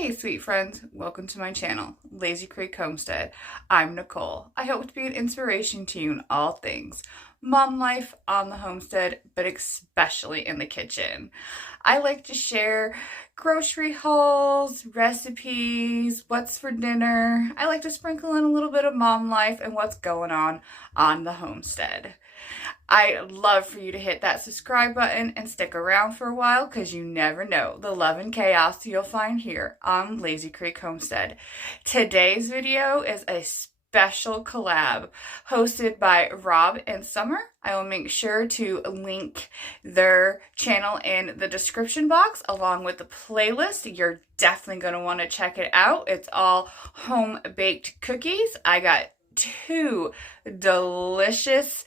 Hey sweet friends, welcome to my channel, Lazy Creek Homestead. I'm Nicole. I hope to be an inspiration to you in all things mom life on the homestead, but especially in the kitchen. I like to share grocery hauls, recipes, what's for dinner. I like to sprinkle in a little bit of mom life and what's going on the homestead. I'd love for you to hit that subscribe button and stick around for a while because you never know the love and chaos you'll find here on Lazy Creek Homestead. Today's video is a special collab hosted by Rob and Summer. I will make sure to link their channel in the description box along with the playlist. You're definitely going to want to check it out. It's all home-baked cookies. I got two delicious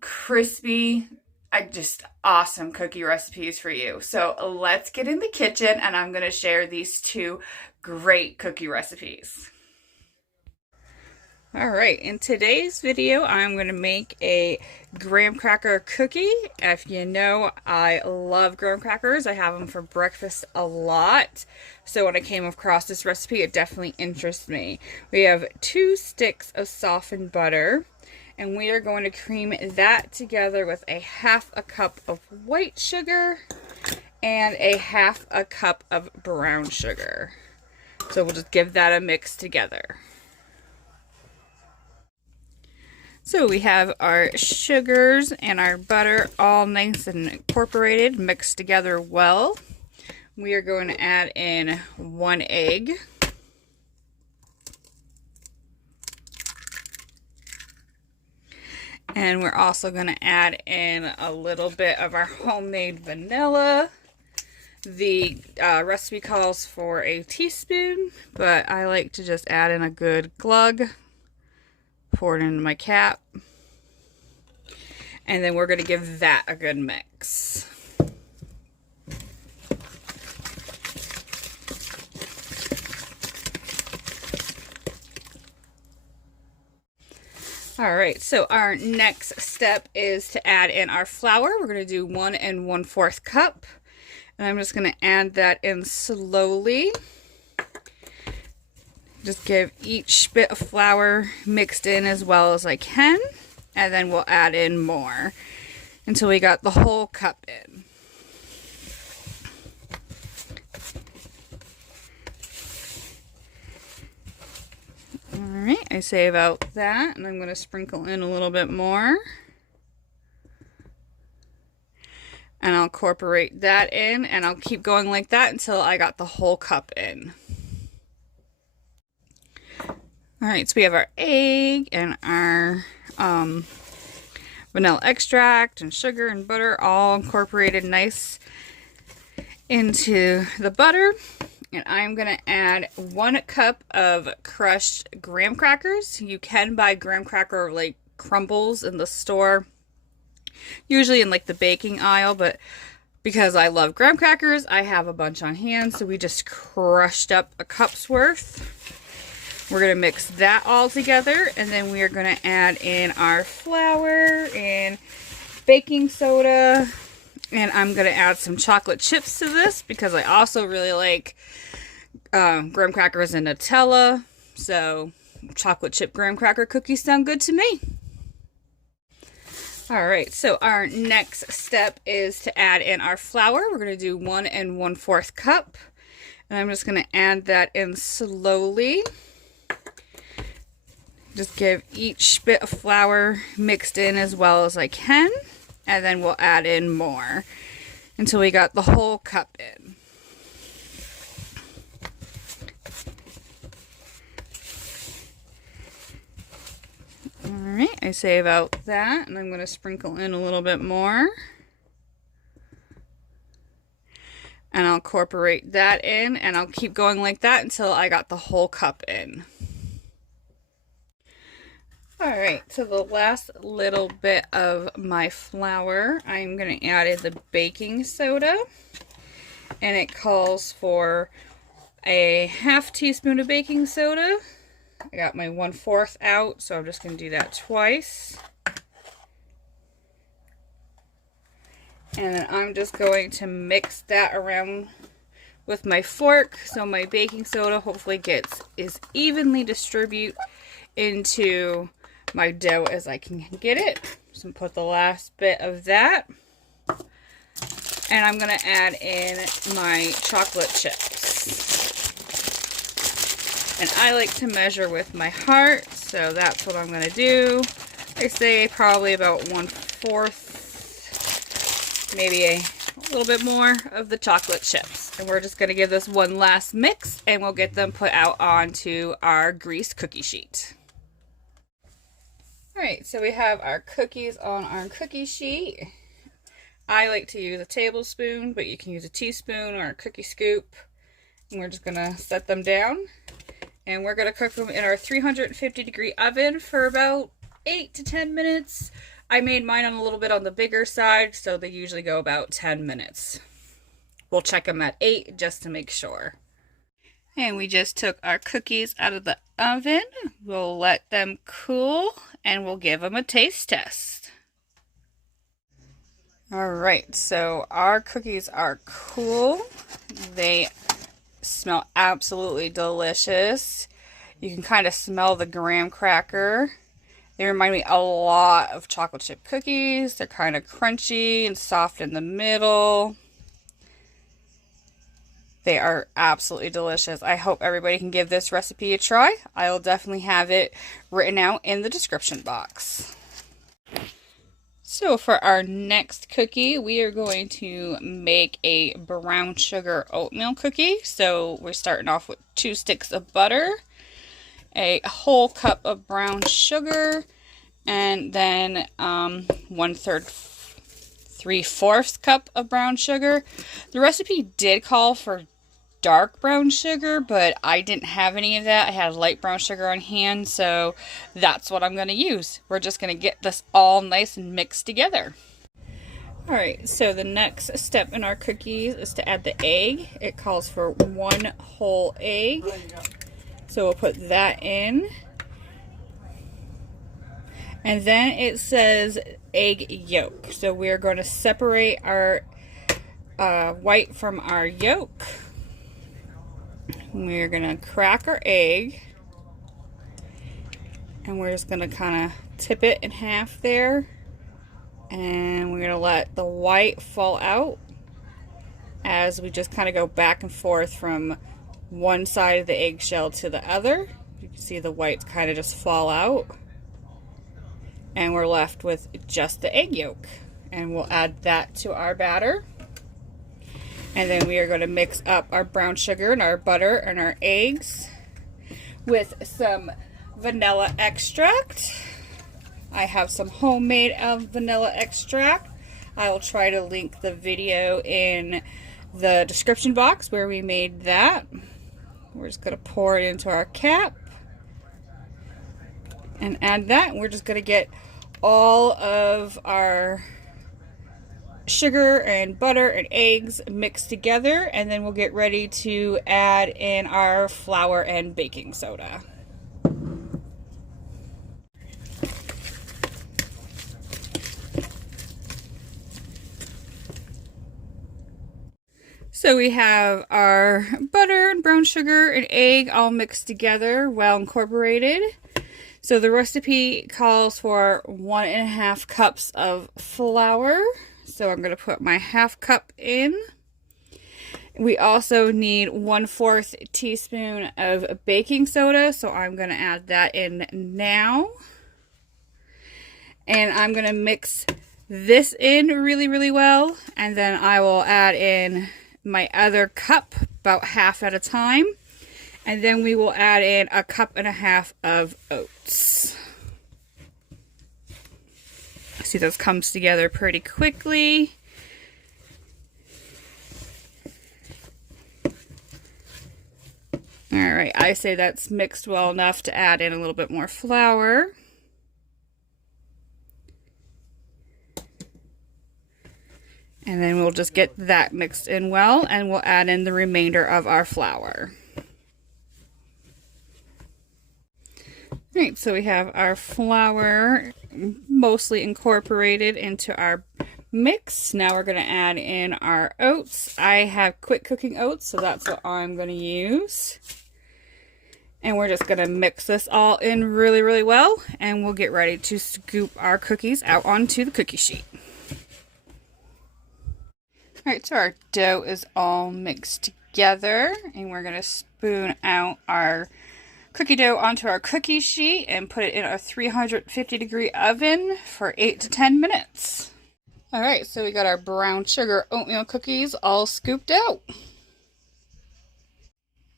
crispy, just awesome cookie recipes for you. So let's get in the kitchen and I'm going to share these two great cookie recipes. All right, in today's video, I'm going to make a graham cracker cookie. If you know, I love graham crackers. I have them for breakfast a lot. So when I came across this recipe, it definitely interests me. We have 2 sticks of softened butter. And we are going to cream that together with a 1/2 cup of white sugar and a 1/2 cup of brown sugar. So we'll just give that a mix together. So we have our sugars and our butter all nice and incorporated, mixed together well. We are going to add in 1 egg. And we're also going to add in a little bit of our homemade vanilla. The recipe calls for a teaspoon, but I like to just add in a good glug. Pour it into my cap. And then we're going to give that a good mix. All right, so our next step is to add in our flour. We're going to do 1 1/4 cup. And I'm just going to add that in slowly. Just give each bit of flour mixed in as well as I can. And then we'll add in more until we got the whole cup in. Alright, I say about that, and I'm going to sprinkle in a little bit more. And I'll incorporate that in, and I'll keep going like that until I got the whole cup in. Alright, so we have our egg and our vanilla extract and sugar and butter all incorporated nice into the butter. And I'm going to add 1 cup of crushed graham crackers. You can buy graham cracker like crumbles in the store, usually in like the baking aisle, but because I love graham crackers, I have a bunch on hand, so we just crushed up a cup's worth. We're going to mix that all together, and then we are going to add in our flour and baking soda. And I'm going to add some chocolate chips to this because I also really like graham crackers and Nutella. So chocolate chip graham cracker cookies sound good to me. Alright, so our next step is to add in our flour. We're going to do 1 1/4 cup. And I'm just going to add that in slowly. Just give each bit of flour mixed in as well as I can. And then we'll add in more until we got the whole cup in. Alright, I say about that, and I'm going to sprinkle in a little bit more. And I'll incorporate that in, and I'll keep going like that until I got the whole cup in. Alright, so the last little bit of my flour, I'm going to add in the baking soda. And it calls for a 1/2 teaspoon of baking soda. I got my 1/4 out, so I'm just going to do that twice. And then I'm just going to mix that around with my fork so my baking soda hopefully is evenly distributed into my dough as I can get it. So put the last bit of that. And I'm going to add in my chocolate chips. And I like to measure with my heart, so that's what I'm going to do. I say probably about 1/4, maybe a little bit more of the chocolate chips. And we're just going to give this one last mix, and we'll get them put out onto our greased cookie sheet. Alright, so we have our cookies on our cookie sheet. I like to use a tablespoon, but you can use a teaspoon or a cookie scoop. And we're just going to set them down. And we're going to cook them in our 350-degree oven for about 8 to 10 minutes. I made mine a little bit on the bigger side, so they usually go about 10 minutes. We'll check them at 8 just to make sure. And we just took our cookies out of the oven. We'll let them cool and we'll give them a taste test. Alright, so our cookies are cool. They smell absolutely delicious. You can kind of smell the graham cracker. They remind me a lot of chocolate chip cookies. They're kind of crunchy and soft in the middle. They are absolutely delicious. I hope everybody can give this recipe a try. I'll definitely have it written out in the description box. So for our next cookie, we are going to make a brown sugar oatmeal cookie. So we're starting off with 2 sticks of butter, a whole cup of brown sugar, and then 3/4 cup of brown sugar. The recipe did call for dark brown sugar, but I didn't have any of that. I had light brown sugar on hand, so that's what I'm going to use. We're just going to get this all nice and mixed together. Alright, so the next step in our cookies is to add the egg. It calls for 1 whole egg. So we'll put that in. And then it says egg yolk. So we're going to separate our white from our yolk. We're going to crack our egg. And we're just going to kind of tip it in half there. And we're going to let the white fall out as we just kind of go back and forth from one side of the eggshell to the other. You can see the whites kind of just fall out. And we're left with just the egg yolk. And we'll add that to our batter. And then we are going to mix up our brown sugar and our butter and our eggs with some vanilla extract. I have some homemade vanilla extract. I will try to link the video in the description box where we made that. We're just going to pour it into our cap and add that. We're just going to get all of our sugar and butter and eggs mixed together, and then we'll get ready to add in our flour and baking soda. So we have our butter and brown sugar and egg all mixed together, well incorporated. So the recipe calls for 1.5 cups of flour. So I'm going to put my 1/2 cup in. We also need 1/4 teaspoon of baking soda. So I'm going to add that in now. And I'm going to mix this in really, really well. And then I will add in my other cup, about half at a time. And then we will add in 1.5 cups of oats. See, this comes together pretty quickly. Alright, I say that's mixed well enough to add in a little bit more flour. And then we'll just get that mixed in well, and we'll add in the remainder of our flour. Alright, so we have our flour mostly incorporated into our mix. Now we're going to add in our oats. I have quick cooking oats, so that's what I'm going to use. And we're just going to mix this all in really, really well, and we'll get ready to scoop our cookies out onto the cookie sheet. Alright, so our dough is all mixed together, and we're going to spoon out our cookie dough onto our cookie sheet and put it in a 350-degree oven for 8 to 10 minutes. Alright, so we got our brown sugar oatmeal cookies all scooped out.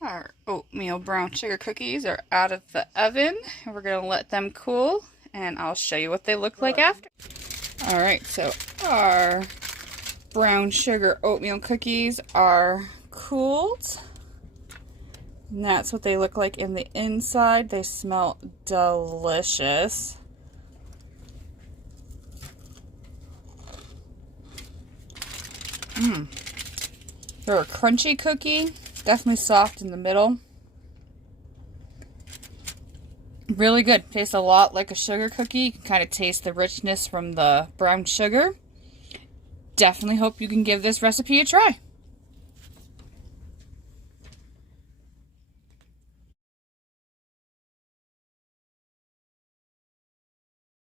Our oatmeal brown sugar cookies are out of the oven, and we're going to let them cool, and I'll show you what they look like after. Alright, so our brown sugar oatmeal cookies are cooled. And that's what they look like in the inside. They smell delicious. They're a crunchy cookie. Definitely soft in the middle. Really good. Tastes a lot like a sugar cookie. You can kind of taste the richness from the brown sugar. Definitely hope you can give this recipe a try.